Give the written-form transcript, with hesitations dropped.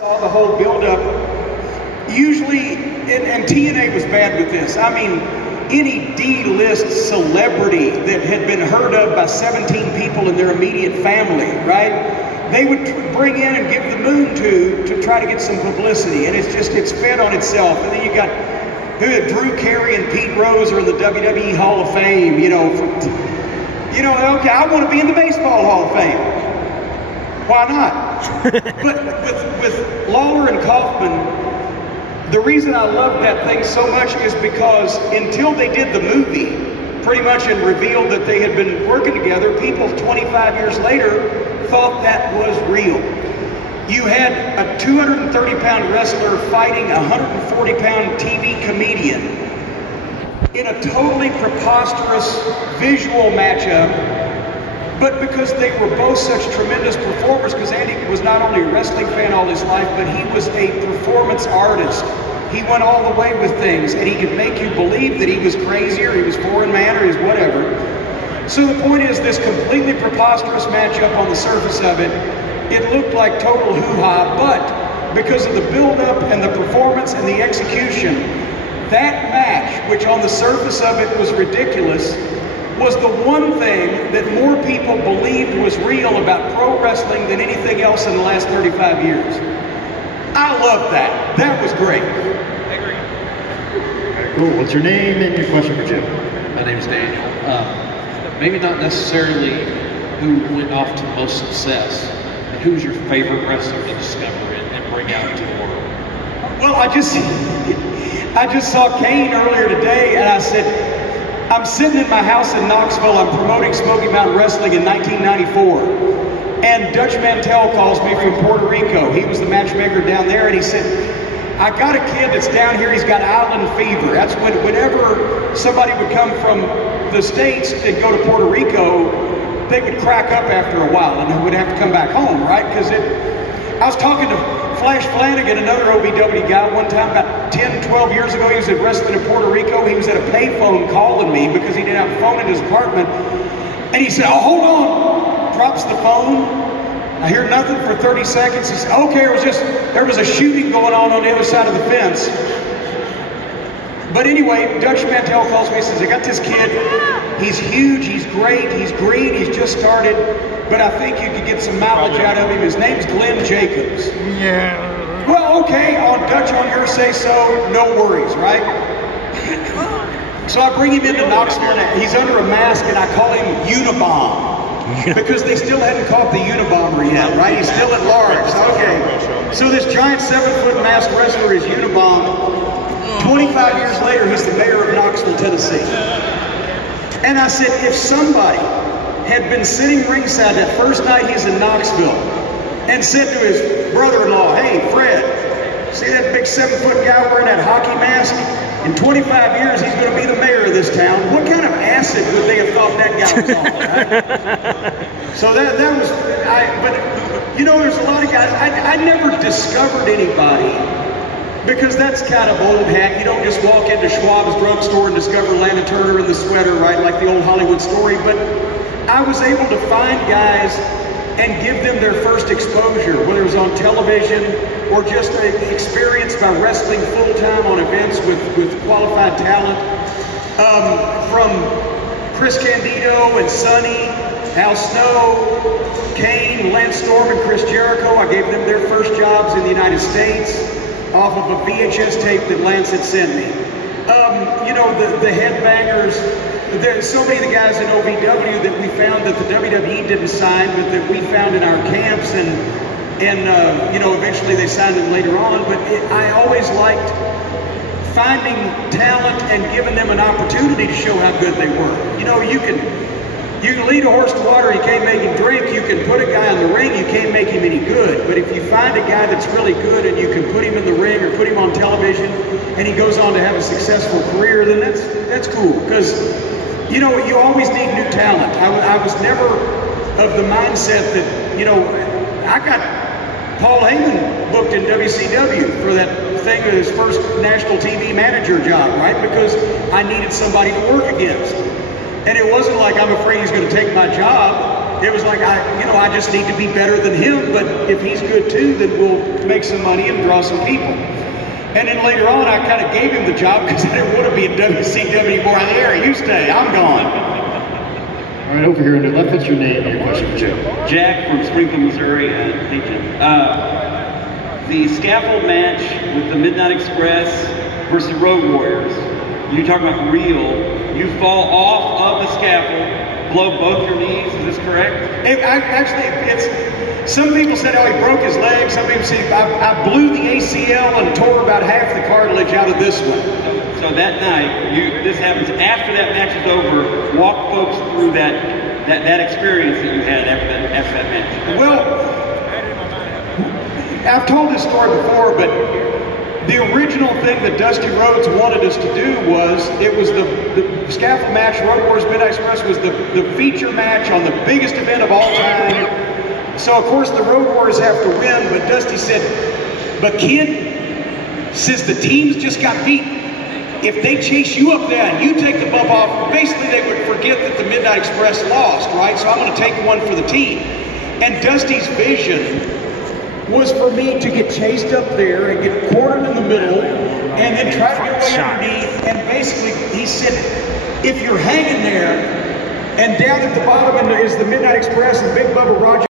Saw the whole build-up. Usually, and TNA was bad with this. I mean, any D-list celebrity that had been heard of by 17 people in their immediate family, right? They would bring in and give the moon to try to get some publicity, and it's fed on itself. And then you got Drew Carey and Pete Rose are in the WWE Hall of Fame, okay, I want to be in the Baseball Hall of Fame. Why not? But with Lawler and Kaufman, the reason I love that thing so much is because until they did the movie, pretty much, and revealed that they had been working together, people 25 years later thought that was real. You had a 230-pound wrestler fighting a 140-pound TV comedian in a totally preposterous visual matchup, but because they were both such tremendous performers, because Andy was not only a wrestling fan all his life, but he was a performance artist. He went all the way with things, and he could make you believe that he was crazy, or he was foreign man, or he was whatever. So the point is, this completely preposterous matchup on the surface of it, it looked like total hoo-ha, but because of the build-up and the performance and the execution, that match, which on the surface of it was ridiculous, was the one thing that more people believed was real about pro wrestling than anything else in the last 35 years. I love that. That was great. I agree. Okay, cool. What's your name and your question for Jim? My name is Daniel. Maybe not necessarily who went off to the most success, but who's your favorite wrestler to discover and bring out to the world? Well, I just saw Kane earlier today, and I said, I'm sitting in my house in Knoxville. I'm promoting Smoky Mountain Wrestling in 1994. And Dutch Mantell calls me from Puerto Rico. He was the matchmaker down there, and he said, I got a kid that's down here, he's got island fever. That's whenever somebody would come from the States and go to Puerto Rico, they would crack up after a while and would have to come back home, right? Because I was talking to Flash Flanagan, another OVW guy, one time about 10, 12 years ago. He was wrestling in Puerto Rico. He was at a payphone calling me because he didn't have a phone in his apartment. And he said, oh, hold on. Drops the phone. I hear nothing for 30 seconds. He said, okay, there was a shooting going on the other side of the fence. But anyway, Dutch Mantell calls me and says, I got this kid. He's huge, he's great, he's green, he's just started, but I think you could get some mileage out of him. His name's Glenn Jacobs. Yeah. Well, okay, Dutch, on your say-so, no worries, right? So I bring him into Knoxville, and he's under a mask, and I call him Unabomb, because they still hadn't caught the Unabomber yet, right? He's still at large. Okay. So this giant 7-foot masked wrestler is Unabomb. 25 years later, he's the mayor of Knoxville, Tennessee. And I said, if somebody had been sitting ringside that first night he's in Knoxville and said to his brother-in-law, hey, Fred, see that big 7-foot guy wearing that hockey mask? In 25 years, he's going to be the mayor of this town. What kind of acid would they have thought that guy was on, right? So that was, but you know, there's a lot of guys, I never discovered anybody, because that's kind of old hat. You don't just walk into Schwab's drugstore and discover Lana Turner in the sweater, right, like the old Hollywood story. But I was able to find guys and give them their first exposure, whether it was on television or just an experience by wrestling full-time on events with qualified talent. From Chris Candido and Sonny, Al Snow, Kane, Lance Storm, and Chris Jericho, I gave them their first jobs in the United States off of a VHS tape that Lance had sent me. You know, the headbangers, there's so many of the guys in OVW that we found that the WWE didn't sign, but that we found in our camps, and you know, eventually they signed them later on. But I always liked finding talent and giving them an opportunity to show how good they were. You know, you can lead a horse to water, you can't make him drink. You can put a guy in the ring, you can't make him any good. But if you find a guy that's really good and you can put him in the ring or put him on television and he goes on to have a successful career, then that's cool. Because, you know, you always need new talent. I was never of the mindset that, you know, I got Paul Heyman booked in WCW for that thing, his first national TV manager job, right? Because I needed somebody to work against. And it wasn't like I'm afraid he's going to take my job. It was like, I just need to be better than him, but if he's good too, then we'll make some money and draw some people. And then later on, I kind of gave him the job because I didn't want to be in WCW anymore. There, you stay, I'm gone. All right, over here on the left, what's your name and your question for Jim? Jack from Springfield, Missouri. Hey, Jim. The scaffold match with the Midnight Express versus Road Warriors. You talk about real. You fall off of the scaffold, blow both your knees. Is this correct? Some people said, oh, he broke his leg. Some people said, I blew the ACL and tore about half the cartilage out of this one. So that night, this happens after that match is over. Walk folks through that experience that you had after that match. Well, I've told this story before, but the original thing that Dusty Rhodes wanted us to do was, it was the scaffold match, Road Warriors Midnight Express was the feature match on the biggest event of all time. So of course the Road Warriors have to win, but Dusty said, but kid, since the teams just got beat, if they chase you up there and you take the bump off, basically they would forget that the Midnight Express lost, right? So I'm going to take one for the team. And Dusty's vision was for me to get chased up there and get cornered in the middle and then try to get away underneath. And basically he said, if you're hanging there and down at the bottom is the Midnight Express and Big Bubba Rogers,